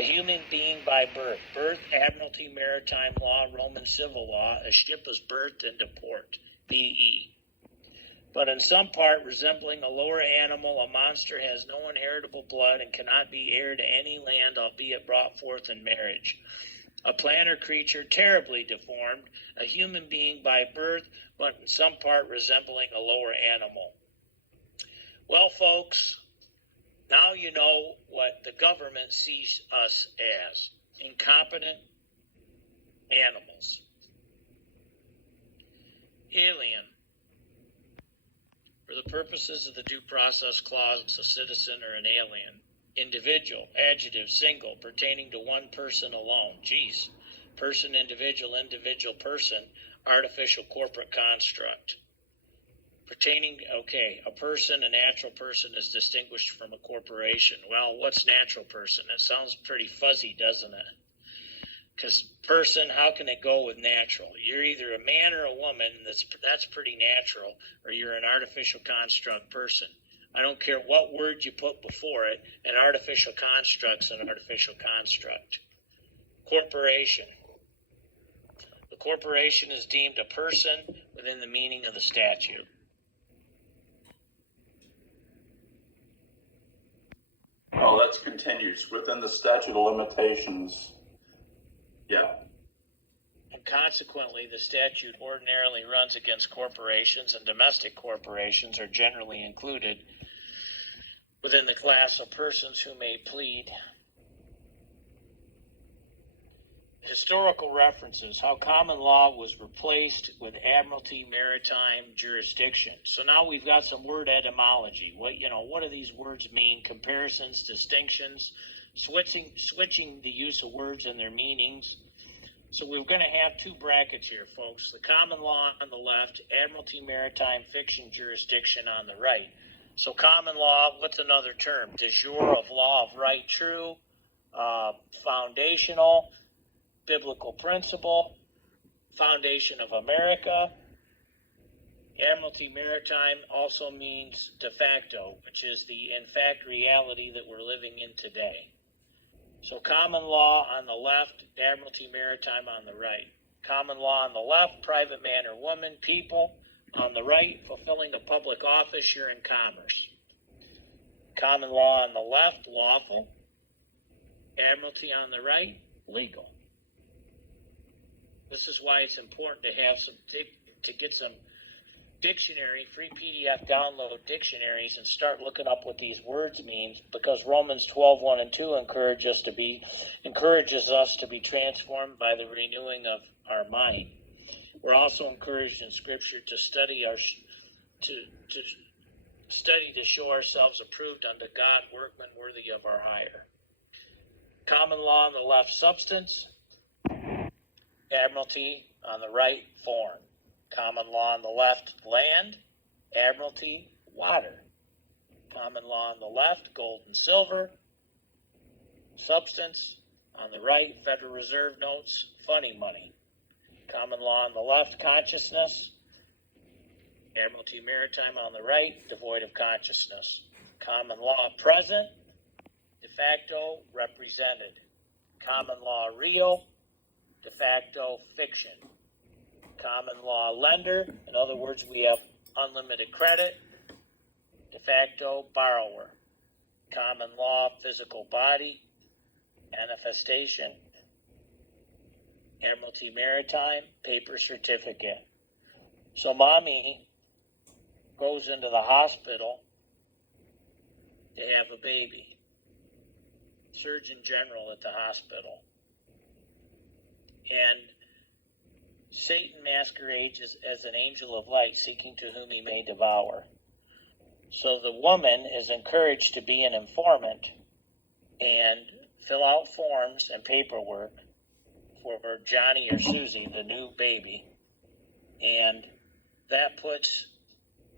A human being by birth. Birth, Admiralty, Maritime Law, Roman Civil Law. A ship is berthed into port. B.E. But in some part resembling a lower animal, a monster has no inheritable blood and cannot be heir to any land, albeit brought forth in marriage. A plant or creature terribly deformed, a human being by birth, but in some part resembling a lower animal. Well, folks, now you know what the government sees us as: incompetent animals. Alien. For the purposes of the Due Process Clause, a citizen or an alien. Individual, adjective, single, pertaining to one person alone. Geez. Person, individual, person, artificial corporate construct. Pertaining, a person, a natural person, is distinguished from a corporation. Well, what's natural person? It sounds pretty fuzzy, doesn't it? Because person, how can it go with natural? You're either a man or a woman, that's pretty natural, or you're an artificial construct person. I don't care what word you put before it, an artificial construct's an artificial construct. Corporation. The corporation is deemed a person within the meaning of the statute. Oh, that's continues within the statute of limitations. Yeah. And consequently, the statute ordinarily runs against corporations, and domestic corporations are generally included within the class of persons who may plead. Historical references, how common law was replaced with admiralty maritime jurisdiction. So now we've got some word etymology. What do these words mean? Comparisons, distinctions, switching the use of words and their meanings. So we're going to have two brackets here, folks. The common law on the left, admiralty maritime fiction jurisdiction on the right. So common law, what's another term? De jure, of law of right, true, foundational, biblical principle, foundation of America. Admiralty maritime also means de facto, which is the in fact reality that we're living in today. So common law on the left, admiralty maritime on the right. Common law on the left, private man or woman, people. On the right, fulfilling a public office, you're in commerce. Common law on the left, lawful. Admiralty on the right, legal. This is why it's important to have to get some dictionary, free PDF download dictionaries, and start looking up what these words mean, because Romans 12:1 and 2 encourages us to be transformed by the renewing of our mind. We're also encouraged in Scripture to study to show ourselves approved unto God, workmen worthy of our hire. Common law on the left, substance. Admiralty on the right, form. Common law on the left, land. Admiralty, water. Common law on the left, gold and silver. Substance on the right, Federal Reserve notes, funny money. Common law on the left, consciousness. Admiralty maritime on the right, devoid of consciousness. Common law present, de facto represented. Common law real, de facto fiction. Common law lender, in other words, we have unlimited credit. De facto borrower. Common law physical body, manifestation. Admiralty maritime, paper certificate. So mommy goes into the hospital to have a baby. Surgeon General at the hospital. And Satan masquerades as an angel of light, seeking to whom he may devour. So the woman is encouraged to be an informant and fill out forms and paperwork for Johnny or Susie, the new baby. And that puts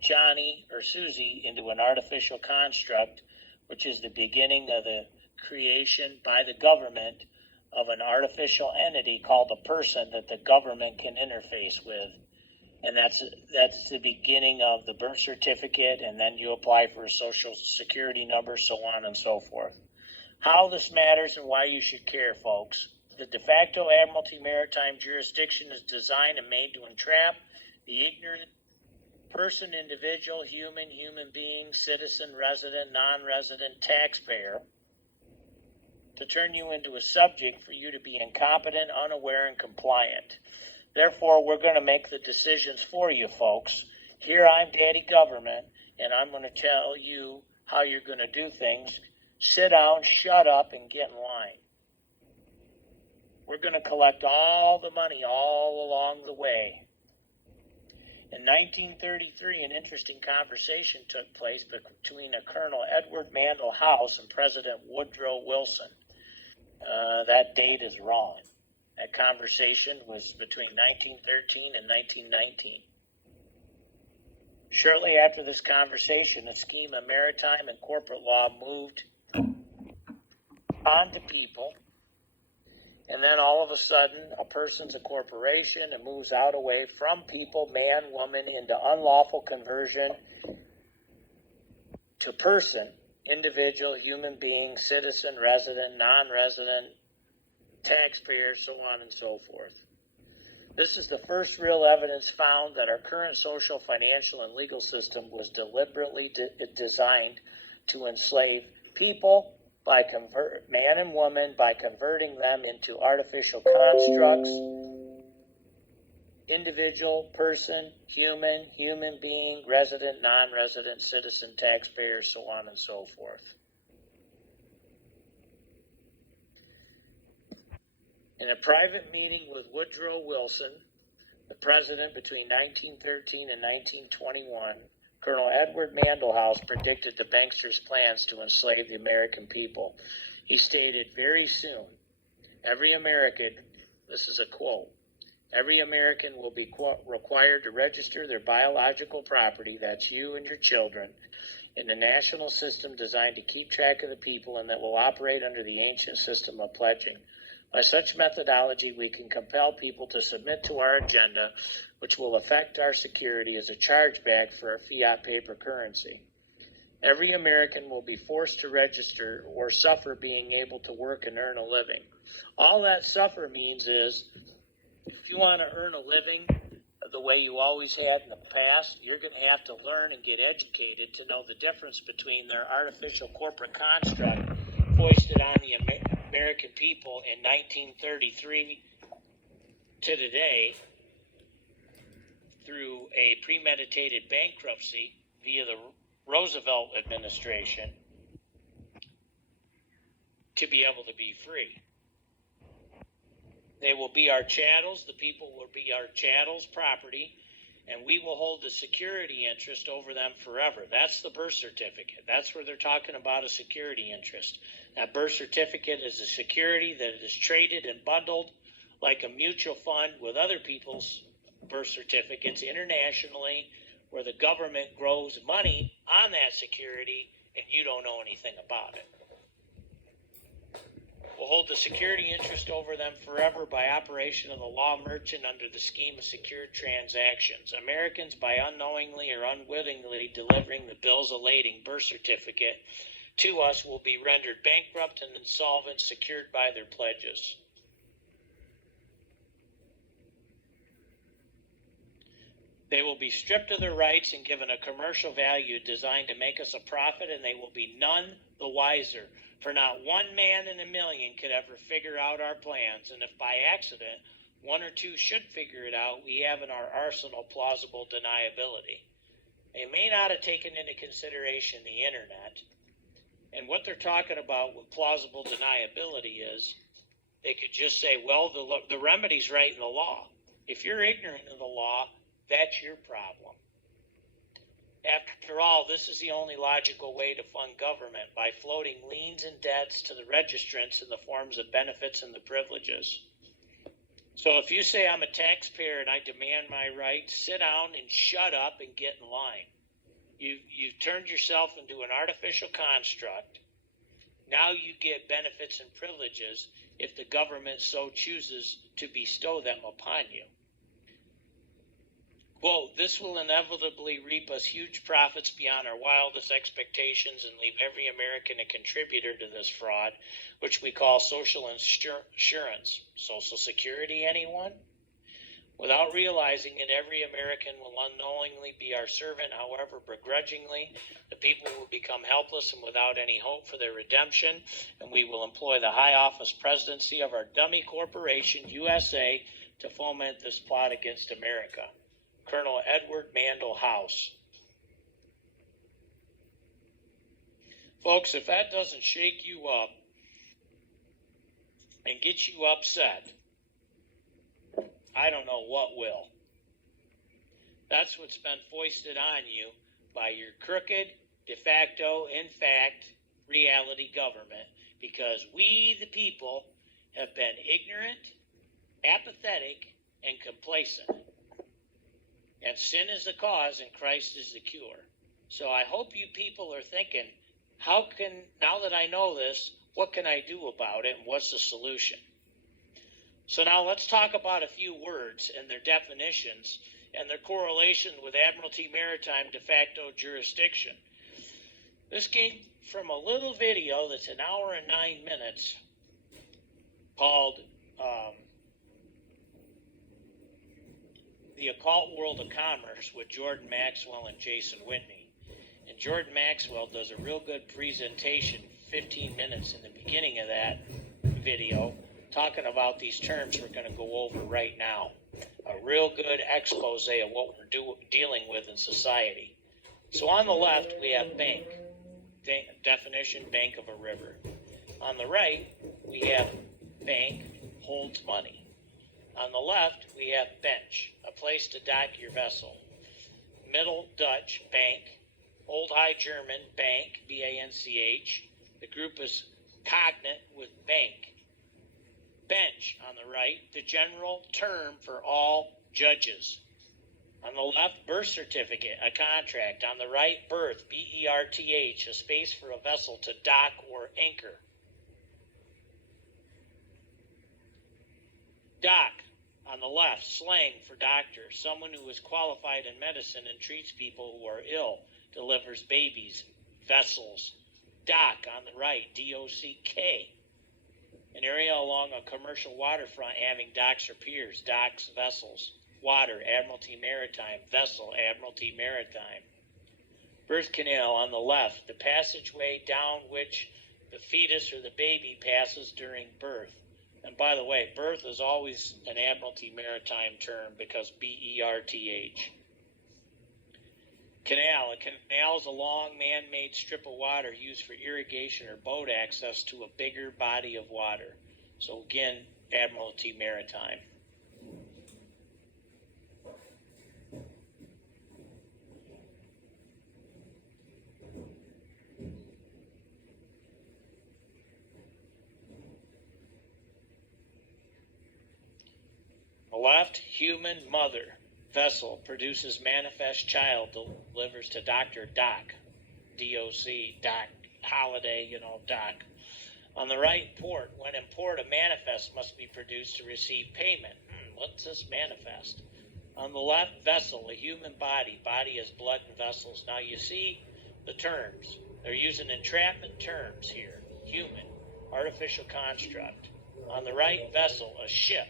Johnny or Susie into an artificial construct, which is the beginning of the creation by the government of an artificial entity called a person that the government can interface with. And that's the beginning of the birth certificate, and then you apply for a social security number, so on and so forth. How this matters and why you should care, folks. The de facto Admiralty Maritime Jurisdiction is designed and made to entrap the ignorant person, individual, human being, citizen, resident, non-resident, taxpayer, to turn you into a subject for you to be incompetent, unaware, and compliant. Therefore, we're going to make the decisions for you, folks. Here I'm Daddy Government, and I'm going to tell you how you're going to do things. Sit down, shut up, and get in line. We're going to collect all the money all along the way. In 1933, an interesting conversation took place between a Colonel Edward Mandell House and President Woodrow Wilson. That date is wrong. That conversation was between 1913 and 1919. Shortly after this conversation, a scheme of maritime and corporate law moved onto people, and then all of a sudden, a person's a corporation and moves out away from people, man, woman, into unlawful conversion to person, individual, human being, citizen, resident, non-resident, taxpayer, so on and so forth. This is the first real evidence found that our current social, financial, and legal system was deliberately designed to enslave people by man and woman by converting them into artificial constructs, individual, person, human being, resident, non-resident, citizen, taxpayer, so on and so forth. In a private meeting with Woodrow Wilson, the president between 1913 and 1921, Colonel Edward Mandell House predicted the banksters' plans to enslave the American people. He stated, very soon, every American, this is a quote, every American will be required to register their biological property, that's you and your children, in a national system designed to keep track of the people and that will operate under the ancient system of pledging. By such methodology, we can compel people to submit to our agenda, which will affect our security as a chargeback for a fiat paper currency. Every American will be forced to register or suffer being able to work and earn a living. All that suffer means is, if you want to earn a living the way you always had in the past, you're going to have to learn and get educated to know the difference between their artificial corporate construct foisted on the American people in 1933 to today through a premeditated bankruptcy via the Roosevelt administration to be able to be free. They will be our chattels, the people will be our chattels' property, and we will hold the security interest over them forever. That's the birth certificate. That's where they're talking about a security interest. That birth certificate is a security that is traded and bundled like a mutual fund with other people's birth certificates internationally, where the government grows money on that security and you don't know anything about it. We'll hold the security interest over them forever by operation of the law merchant under the scheme of secured transactions. Americans, by unknowingly or unwittingly delivering the bills of lading birth certificate to us, will be rendered bankrupt and insolvent, secured by their pledges. They will be stripped of their rights and given a commercial value designed to make us a profit, and they will be none the wiser. For not one man in a million could ever figure out our plans, and if by accident one or two should figure it out, we have in our arsenal plausible deniability. They may not have taken into consideration the internet, and what they're talking about with plausible deniability is they could just say, well, the remedy's right in the law. If you're ignorant of the law, that's your problem. After all, this is the only logical way to fund government, by floating liens and debts to the registrants in the forms of benefits and the privileges. So if you say I'm a taxpayer and I demand my rights, sit down and shut up and get in line. You've turned yourself into an artificial construct. Now you get benefits and privileges if the government so chooses to bestow them upon you. Quote, this will inevitably reap us huge profits beyond our wildest expectations and leave every American a contributor to this fraud, which we call social insurance. Social Security, anyone? Without realizing it, every American will unknowingly be our servant. However, begrudgingly, the people will become helpless and without any hope for their redemption, and we will employ the high office presidency of our dummy corporation, USA, to foment this plot against America. Colonel Edward Mandel House. Folks, if that doesn't shake you up and get you upset, I don't know what will. That's what's been foisted on you by your crooked, de facto, in fact, reality government, because we, the people, have been ignorant, apathetic, and complacent. And sin is the cause and Christ is the cure. So I hope you people are thinking, now that I know this, what can I do about it and what's the solution? So now let's talk about a few words and their definitions and their correlation with Admiralty Maritime de facto jurisdiction. This came from a little video that's an hour and 9 minutes called The Occult World of Commerce with Jordan Maxwell and Jason Whitney. And Jordan Maxwell does a real good presentation, 15 minutes in the beginning of that video, talking about these terms we're going to go over right now. A real good expose of what we're dealing with in society. So on the left, we have bank. Definition, bank of a river. On the right, we have bank holds money. On the left, we have bench, a place to dock your vessel. Middle Dutch, bank. Old High German, bank, B-A-N-C-H. The group is cognate with bank. Bench on the right, the general term for all judges. On the left, birth certificate, a contract. On the right, berth, B-E-R-T-H, a space for a vessel to dock or anchor. Doc, on the left, slang for doctor, someone who is qualified in medicine and treats people who are ill, delivers babies, vessels. Dock on the right, D-O-C-K, an area along a commercial waterfront having docks or piers, docks, vessels. Water, Admiralty Maritime, vessel, Admiralty Maritime. Birth canal on the left, the passageway down which the fetus or the baby passes during birth. And by the way, birth is always an Admiralty Maritime term because B-E-R-T-H. Canal. A canal is a long man-made strip of water used for irrigation or boat access to a bigger body of water. So again, Admiralty Maritime. Left, human mother, vessel, produces manifest child, delivers to doctor, doc, D-O-C, doc, holiday, doc. On the right, port. When in port, a manifest must be produced to receive payment. What's this manifest? On the left, vessel, a human body. Body is blood and vessels. Now you see the terms. They're using entrapment terms here. Human, artificial construct. On the right, vessel, a ship.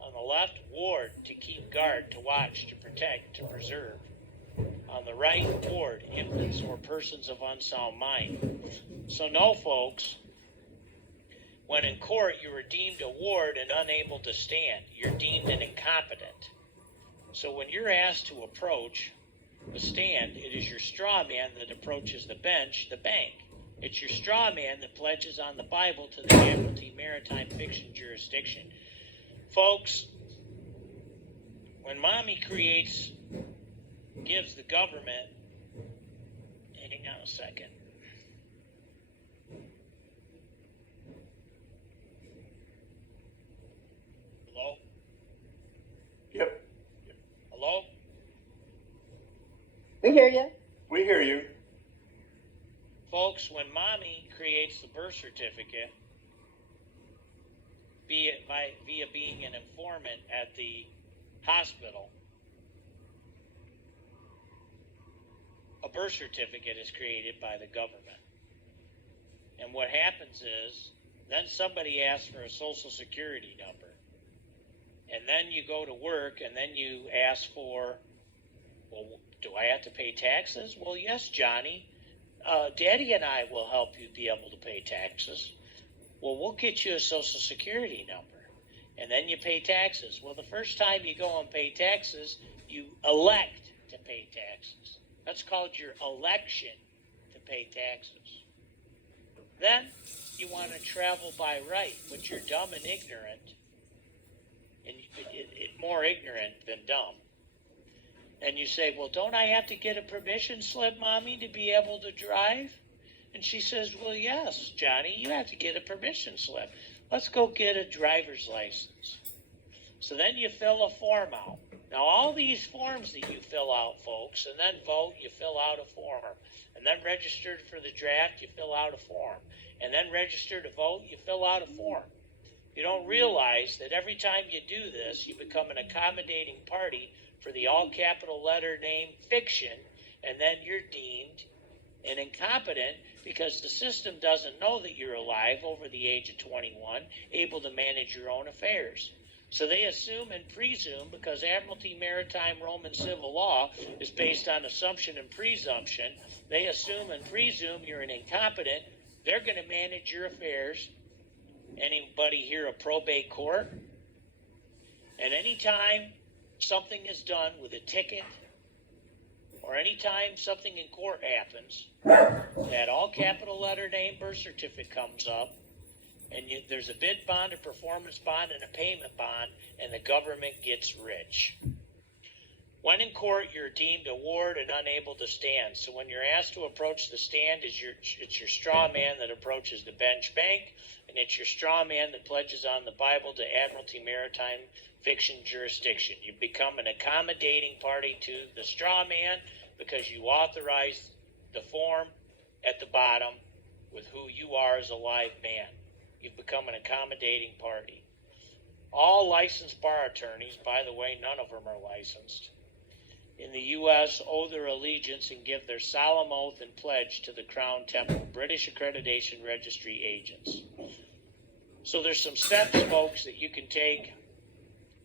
On the left, ward, to keep guard, to watch, to protect, to preserve. On the right, ward, infants or persons of unsound mind. So no, folks, when in court you are deemed a ward and unable to stand. You're deemed an incompetent. So when you're asked to approach the stand, it is your straw man that approaches the bench, the bank. It's your straw man that pledges on the Bible to the Admiralty Maritime Fiction jurisdiction. Folks, when mommy gives the government, hang on a second. Hello? Yep. Hello? We hear you. We hear you. Folks, when mommy creates the birth certificate, be it via being an informant at the hospital, a birth certificate is created by the government. And what happens is, then somebody asks for a social security number. And then you go to work and then you ask for, well, do I have to pay taxes? Well, yes, Johnny. Daddy and I will help you be able to pay taxes. Well, we'll get you a social security number. And then you pay taxes. Well, the first time you go and pay taxes, you elect to pay taxes. That's called your election to pay taxes. Then you want to travel by right, but you're dumb and ignorant, and more ignorant than dumb. And you say, well, don't I have to get a permission slip, Mommy, to be able to drive? And she says, well, yes, Johnny, you have to get a permission slip. Let's go get a driver's license. So then you fill a form out. Now, all these forms that you fill out, folks, and then vote, you fill out a form. And then register for the draft, you fill out a form. And then register to vote, you fill out a form. You don't realize that every time you do this, you become an accommodating party for the all-capital letter name fiction, and then you're deemed an incompetent because the system doesn't know that you're alive over the age of 21, able to manage your own affairs. So they assume and presume, because Admiralty Maritime Roman Civil Law is based on assumption and presumption, they assume and presume you're an incompetent. They're going to manage your affairs. Anybody here a probate court? And anytime something is done with a ticket, or anytime something in court happens, that all capital letter name birth certificate comes up, and there's a bid bond, a performance bond, and a payment bond, and the government gets rich. When in court, you're deemed a ward and unable to stand. So when you're asked to approach the stand, it's your straw man that approaches the bench bank, and it's your straw man that pledges on the Bible to Admiralty Maritime Fiction jurisdiction. You become an accommodating party to the straw man because you authorize the form at the bottom with who you are as a live man. You've become an accommodating party. All licensed bar attorneys, by the way, none of them are licensed, in the U.S. owe their allegiance and give their solemn oath and pledge to the Crown Temple, British Accreditation Registry agents. So there's some steps, folks, that you can take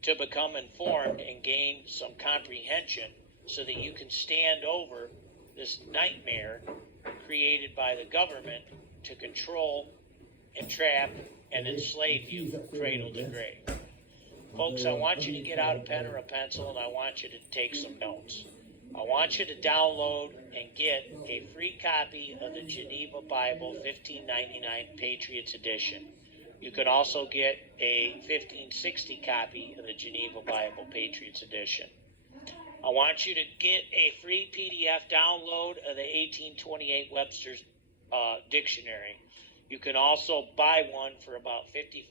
to become informed and gain some comprehension so that you can stand over this nightmare created by the government to control, entrap, and enslave you from cradle to grave. Folks, I want you to get out a pen or a pencil, and I want you to take some notes. I want you to download and get a free copy of the Geneva Bible 1599 Patriots Edition. You can also get a 1560 copy of the Geneva Bible Patriots Edition. I want you to get a free PDF download of the 1828 Webster's Dictionary. You can also buy one for about $55.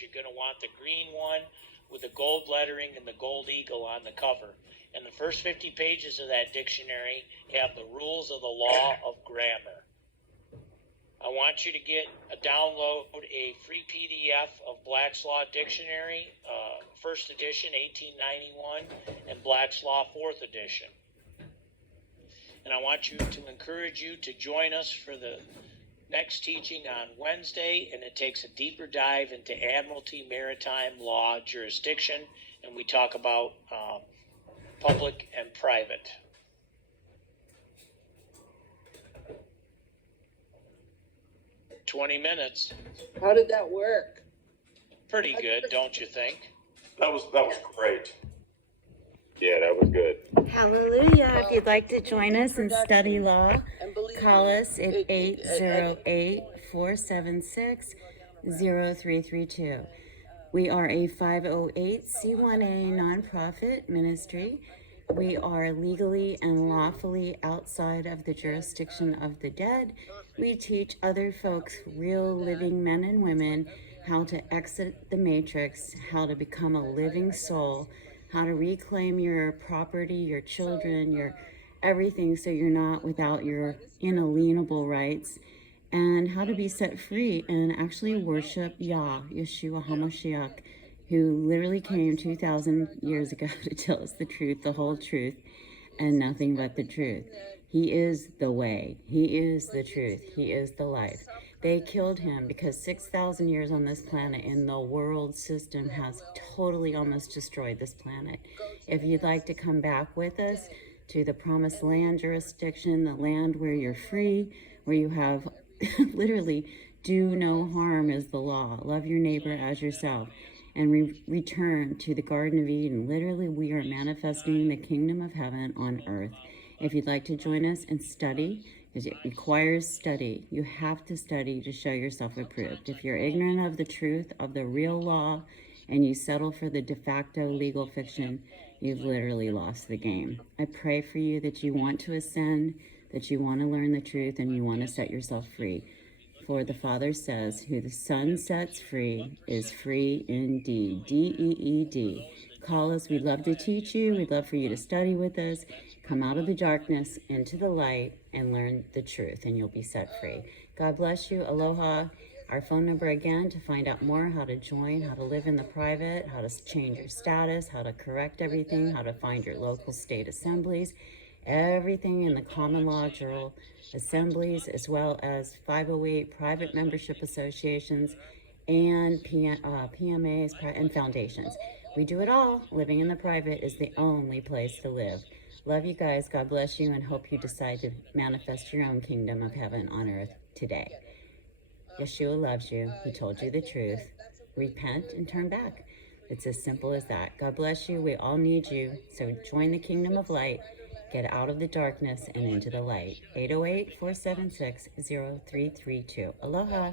You're going to want the green one with the gold lettering and the gold eagle on the cover. And the first 50 pages of that dictionary have the rules of the law of grammar. I want you to download a free PDF of Black's Law Dictionary, first edition, 1891, and Black's Law, fourth edition. And I want to encourage you to join us for the next teaching on Wednesday, and it takes a deeper dive into Admiralty Maritime Law jurisdiction, and we talk about public and private. $20 minutes. How did that work? Pretty good, don't you think? That was great. Yeah, that was good. Hallelujah. If you'd like to join us and study law, call us at 808-476-0332. We are a 508c1a nonprofit ministry. We are legally and lawfully outside of the jurisdiction of the dead. We teach other folks, real living men and women, how to exit the matrix, how to become a living soul, how to reclaim your property, your children, your everything, so you're not without your inalienable rights, and how to be set free and actually worship Yeshua HaMashiach, who literally came 2,000 years ago to tell us the truth, the whole truth, and nothing but the truth. He is the way. He is the truth. He is the life. They killed him because 6,000 years on this planet and the world system has totally almost destroyed this planet. If you'd like to come back with us to the promised land jurisdiction, the land where you're free, where you have literally do no harm is the law. Love your neighbor as yourself. And return to the Garden of Eden. Literally, we are manifesting the kingdom of heaven on earth. If you'd like to join us and study, because it requires study. You have to study to show yourself approved. If you're ignorant of the truth of the real law and you settle for the de facto legal fiction, you've literally lost the game. I pray for you that you want to ascend, that you want to learn the truth, and you want to set yourself free. For the Father says, who the Son sets free is free indeed. D-E-E-D. Call us. We'd love to teach you. We'd love for you to study with us. Come out of the darkness into the light and learn the truth, and you'll be set free. God bless you. Aloha. Our phone number again to find out more, how to join, how to live in the private, how to change your status, how to correct everything, how to find your local state assemblies, everything in the common law jural assemblies, as well as 508 private membership associations and PMAs and foundations. We do it all. Living in the private is the only place to live. Love you guys. God bless you, and hope you decide to manifest your own kingdom of heaven on earth today. Yeshua loves you. He told you the truth. Repent and turn back. It's as simple as that. God bless you. We all need you. So join the kingdom of light. Get out of the darkness and into the light. 808-476-0332. Aloha.